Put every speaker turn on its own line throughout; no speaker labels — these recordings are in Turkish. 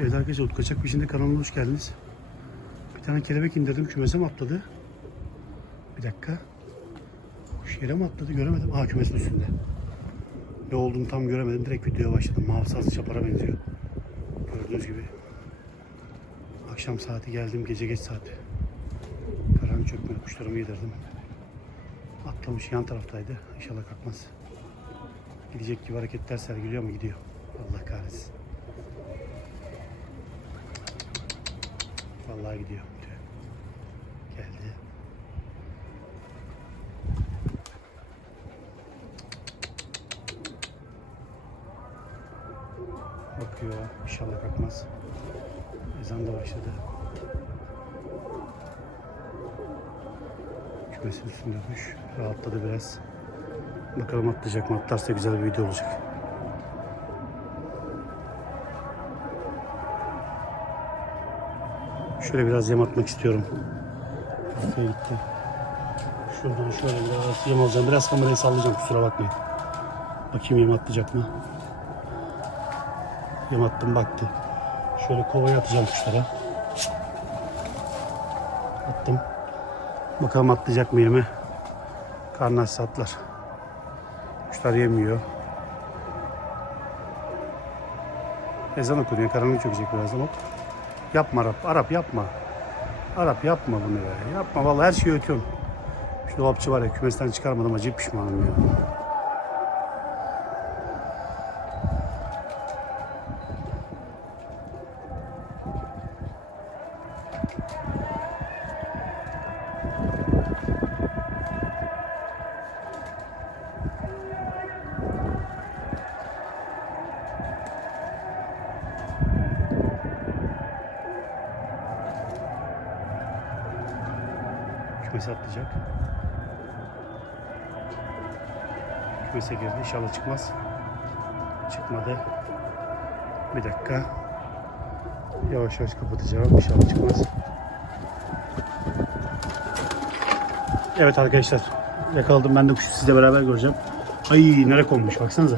Evet arkadaşlar Utku Kaçak Peşinde kanalına hoş geldiniz. Bir tane kelebek indirdim kümese mi atladı? Bir dakika. Kuş yere mi atladı göremedim. Aa kümesin üstünde. Ne olduğunu tam göremedim. Direkt videoya başladım. Mavi sazlı çapara benziyor. Gördüğünüz gibi. Akşam saati geldim. Gece geç saati. Karanlık çökmüyor. Kuşlarımı yedirdim. Atlamış yan taraftaydı. İnşallah kalkmaz. Gidecek gibi hareketler sergiliyor mu? Gidiyor. Allah kahretsin. Vallahi gidiyor. Geldi. Bakıyor. İnşallah kalkmaz. Ezan da başladı. Kümesin üstünde kuş. Rahatladı biraz. Bakalım atlayacak mı? Atlarsa güzel bir video olacak. Şöyle biraz yem atmak istiyorum. Arkaya gitti. Şuradan şöyle biraz yem alacağım. Biraz kamerayı sallayacağım kusura bakmayın. Bakayım yem atlayacak mı? Yem attım baktı. Şöyle kovaya atacağım kuşlara. Attım. Bakalım atlayacak mı yeme? Karnı açsa atlar. Kuşlar yemiyor. Ezan okunuyor. Karanlık çökecek birazdan. Hop. Yapma Arap. Arap yapma. Arap yapma bunu be. Yapma vallahi her şeyi ötüyorum. Şu dolapçı var ya kümesten çıkarmadım acayip pişmanım ya. Kümese atlayacak. Kümese girdi. İnşallah çıkmaz. Çıkmadı. Bir dakika. Yavaş yavaş kapatacağım. İnşallah çıkmaz. Evet arkadaşlar. Yakaladım. Ben de kuşu sizle beraber göreceğim. Ay nereye konmuş baksanıza.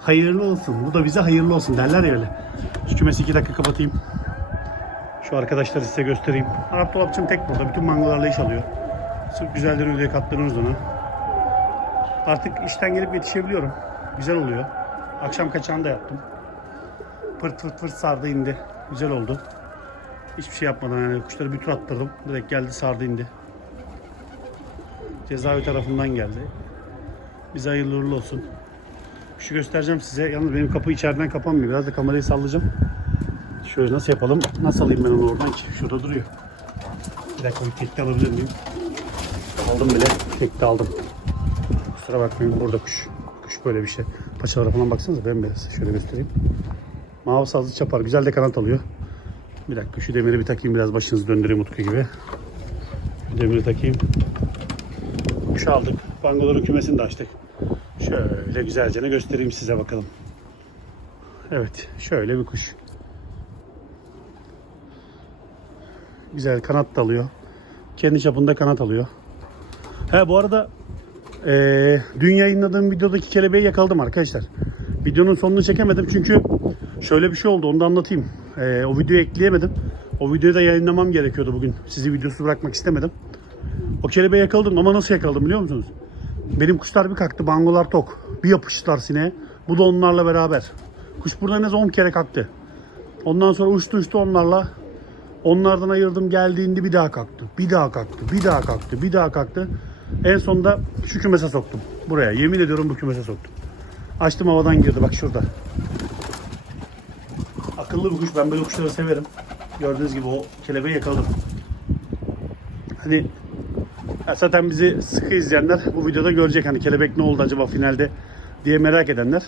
Hayırlı olsun. Bu da bize hayırlı olsun derler ya öyle. Şu kümesi iki dakika kapatayım. Şu arkadaşları size göstereyim. Arap dolapçım tek burada. Bütün mangolarla iş alıyor. Sırf güzelleri ödeye kattırıyoruz ona. Artık işten gelip yetişebiliyorum. Güzel oluyor. Akşam kaçağını da yaptım. Pırt pırt pırt sardı indi. Güzel oldu. Hiçbir şey yapmadan yani kuşları bir tur attırdım. Direkt geldi sardı indi. Cezaevi tarafından geldi. Bize hayırlı uğurlu olsun. Kuşu göstereceğim size. Yalnız benim kapı içeriden kapanmıyor. Biraz da kamerayı sallayacağım. Şöyle nasıl yapalım? Nasıl alayım ben onu oradan ki? Şurada duruyor. Bir dakika bir tekte alabilir miyim? Aldım bile. Tekte aldım. Kusura bakmayın burada kuş. Kuş böyle bir şey. Paçalara falan baksanıza bembeyaz. Şöyle göstereyim. Mavi sazlı çapar. Güzel de kanat alıyor. Bir dakika şu demiri bir takayım biraz başınızı döndüreyim Utku gibi. Şu demiri takayım. Kuş aldık. Bangoların kümesini de açtık. Şöyle güzelce ne göstereyim size bakalım. Evet şöyle bir kuş. Güzel kanat da alıyor. Kendi çapında kanat alıyor. He bu arada eee dün yayınladığım videodaki kelebeği yakaladım arkadaşlar. Videonun sonunu çekemedim çünkü şöyle bir şey oldu onu da anlatayım. Eee, o videoyu ekleyemedim. O videoyu da yayınlamam gerekiyordu bugün. Sizi videosu bırakmak istemedim. O kelebeği yakaladım ama nasıl yakaladım biliyor musunuz? Benim kuşlar bir kalktı bangolar tok. Bir yapıştılar sineğe. Bu da onlarla beraber. Kuş burada en az 10 kere kalktı. Ondan sonra uçtu uçtu onlarla. Onlardan ayırdım geldiğinde bir daha kalktı. Bir daha kalktı. Bir daha kalktı. Bir daha kalktı. En sonunda şu kümese soktum. Buraya. Yemin ediyorum bu kümese soktum. Açtım havadan girdi. Bak şurada. Akıllı bir kuş. Ben böyle kuşları severim. Gördüğünüz gibi o kelebeği yakaladım. Hani zaten bizi sıkı izleyenler bu videoda görecek. Hani kelebek ne oldu acaba finalde diye merak edenler.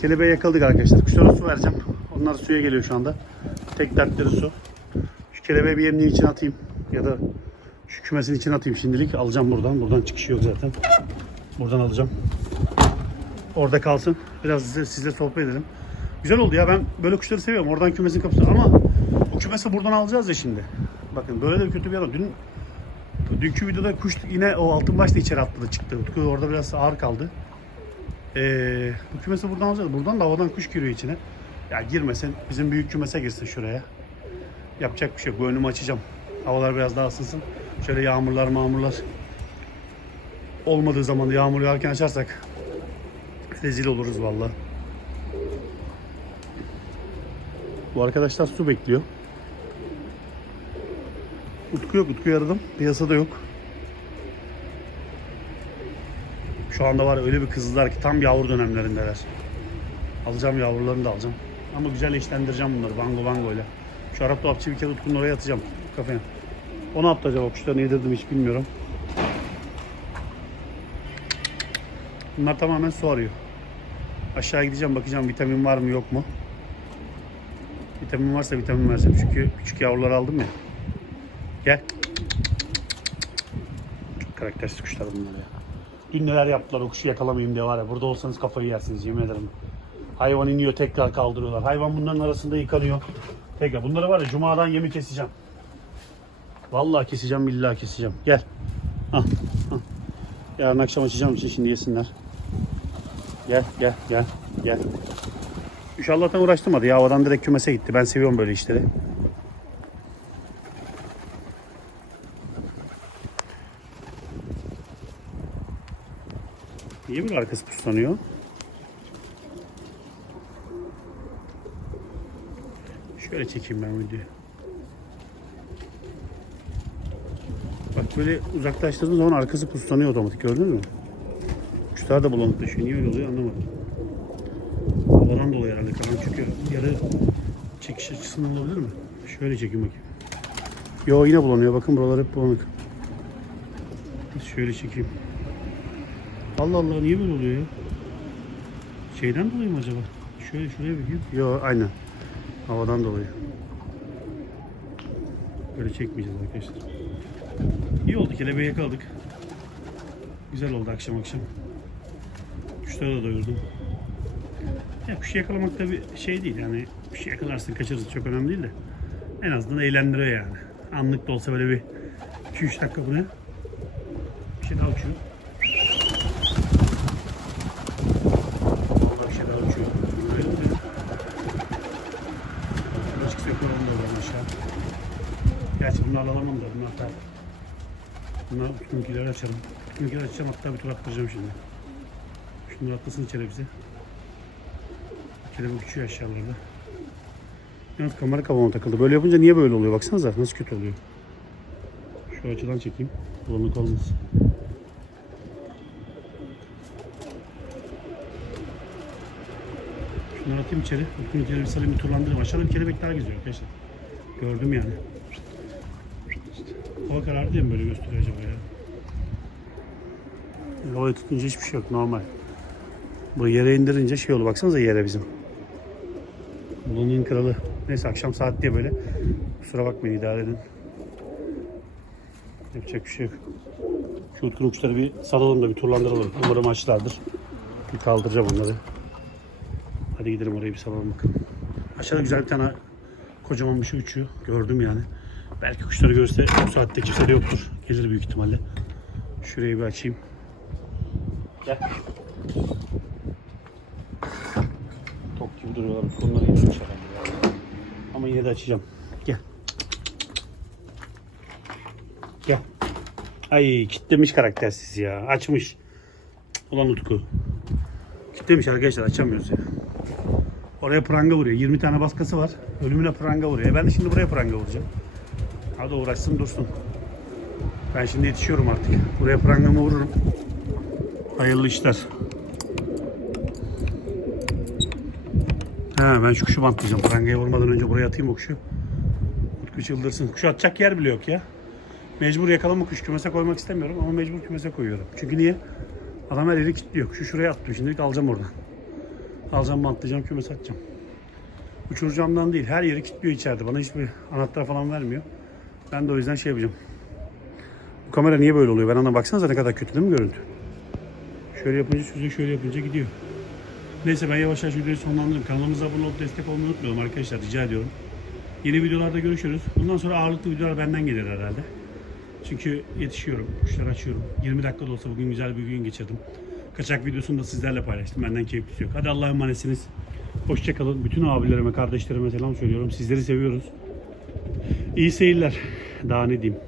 Kelebeği yakaladık arkadaşlar. Kuşlara su vereceğim. Onlar suya geliyor şu anda. Tek dertleri su. Şu kelebeği bir yemliğin içine atayım. Ya da şu kümesin içine atayım şimdilik. Alacağım buradan. Buradan çıkışı yok zaten. Buradan alacağım. Orada kalsın. Biraz size, sizle sohbet edelim. Güzel oldu ya ben böyle kuşları seviyorum. Oradan kümesin kapısı ama bu kümesi buradan alacağız ya şimdi. Bakın böyle de kötü bir adam. Dün dünkü videoda kuş yine o altın baş da içeri atladı çıktı. Utku orada biraz ağır kaldı. Ee, bu kümesi buradan alacağız. Buradan da havadan kuş giriyor içine. Ya girmesin. Bizim büyük kümese girsin şuraya. Yapacak bir şey yok. Bu önümü açacağım. Havalar biraz daha ısınsın. Şöyle yağmurlar mağmurlar. Olmadığı zaman yağmur yağarken açarsak rezil oluruz vallahi. Bu arkadaşlar su bekliyor. Utku yok. Utku'yu aradım. Piyasada yok. Şu anda var öyle bir kızdılar ki tam yavru dönemlerindeler. Alacağım yavrularını da alacağım. Ama güzel eşlendireceğim bunları bango bango ile. Şu Arap dolapçı bir kere Utku'nun oraya atacağım kafaya. O ne yaptı acaba? Kuşlarını yedirdim hiç bilmiyorum. Bunlar tamamen su arıyor. Aşağı gideceğim bakacağım vitamin var mı yok mu. Vitamin varsa vitamin versem çünkü küçük yavrular aldım ya. Gel. Çok karaktersiz kuşlar bunlar ya. Dün neler yaptılar o kuşu yakalamayayım diye var ya. Burada olsanız kafayı yersiniz yemin ederim. Hayvan iniyor tekrar kaldırıyorlar. Hayvan bunların arasında yıkanıyor. Tekrar bunları var ya cumadan yemi keseceğim. Vallahi keseceğim billahi keseceğim. Gel. Ah, ah. Yarın akşam açacağım için şimdi yesinler. Gel gel gel gel. Üç Allah'tan uğraştırmadı ya. Havadan direkt kümese gitti. Ben seviyorum böyle işleri. Niye böyle arkası puslanıyor? Şöyle çekeyim ben videoyu. Bak böyle uzaklaştırdığım zaman arkası puslanıyor otomatik gördünüz mü? Kuşlar da bulanıklaşıyor. Niye öyle oluyor anlamadım. Havadan dolayı herhalde kalan çünkü yarı çekiş açısından olabilir mi? Şöyle çekeyim bakayım. Yo yine bulanıyor. Bakın buralar hep bulanık. Şöyle çekeyim. Allah Allah niye böyle oluyor ya? Şeyden dolayı mı acaba? Şöyle şuraya bakayım. Yo aynen. Havadan dolayı. Böyle çekmeyeceğiz arkadaşlar. İyi oldu kelebeği yakaladık. Güzel oldu akşam akşam. Kuşları da doyurdum. Ya kuşu yakalamak da bir şey değil yani kuşu yakalarsın kaçırırsın çok önemli değil de en azından eğlendiriyor yani. Anlık da olsa böyle bir 2-3 dakika bu ne? Bir şey daha uçuyor. Vallahi bir şey daha uçuyor. Böyle mi? Şurada çıksa yukarı onu da oradan aşağı. Gerçi bunlarla alamam da bunlar da. Bunlar bütünkileri açalım. Bütünkileri açacağım hatta bir tur attıracağım şimdi. Şunları atlasın içeri bize. Kelebek uçuyor aşağılarda. Yalnız kamera kafama takıldı. Böyle yapınca niye böyle oluyor? Baksanıza nasıl kötü oluyor. Şu açıdan çekeyim. Bulanık olmasın. Şunları atayım içeri. Utku'nun içeri bir salayım bir turlandırayım. Aşağıda bir kelebek daha geziyor arkadaşlar. Gördüm yani. Hava karardı diye mi böyle gösteriyor acaba ya? Havayı tutunca hiçbir şey yok normal. Bu yere indirince şey oldu baksanıza yere bizim. Bulunun kralı. Neyse akşam saat diye böyle. Kusura bakmayın idare edin. Yapacak bir şey yok. Şu utkun uçları bir salalım da bir turlandıralım. Umarım açlardır. Bir kaldıracağım onları. Hadi gidelim oraya bir salalım bakalım. Aşağıda güzel bir tane kocaman bir şey uçuyor. Gördüm yani. Belki kuşları görürse bu saatte kimse de yoktur. Gelir büyük ihtimalle. Şurayı bir açayım. Gel. Top gibi duruyorlar. Bunları geçmiş herhalde. Ama yine de açacağım. Gel. Gel. Ay kitlemiş karaktersiz ya. Açmış. Ulan Utku. Kitlemiş arkadaşlar açamıyoruz ya. Oraya pranga vuruyor. 20 tane baskısı var. Ölümüne pranga vuruyor. Ben de şimdi buraya pranga vuracağım. Hadi uğraşsın dursun. Ben şimdi yetişiyorum artık. Buraya prangamı vururum. Hayırlı işler. He ben şu kuşu bantlayacağım. Prangaya vurmadan önce buraya atayım o kuşu. Utku çıldırsın. Kuşu atacak yer bile yok ya. Mecbur yakalama kuş kümese koymak istemiyorum ama mecbur kümese koyuyorum. Çünkü niye? Adam her yeri kilitliyor. Kuşu şuraya attım. Şimdilik alacağım oradan. Alacağım bantlayacağım kümese atacağım. Uçuracağımdan değil. Her yeri kilitliyor içeride. Bana hiçbir anahtar falan vermiyor. Ben de o yüzden şey yapacağım. Bu kamera niye böyle oluyor? Ben ona baksanıza ne kadar kötü değil mi görüntü? Şöyle yapınca süzüyor, şöyle yapınca gidiyor. Neyse ben yavaş yavaş videoyu sonlandırırım. Kanalımıza abone olup destek olmayı unutmayalım arkadaşlar rica ediyorum. Yeni videolarda görüşürüz. Bundan sonra ağırlıklı videolar benden gelir herhalde. Çünkü yetişiyorum, kuşlar açıyorum. 20 dakika da olsa bugün güzel bir gün geçirdim. Kaçak videosunu da sizlerle paylaştım. Benden keyiflisi yok. Hadi Allah'a emanetsiniz. Hoşçakalın. Bütün abilerime, kardeşlerime selam söylüyorum. Sizleri seviyoruz. İyi seyirler. Daha ne diyeyim.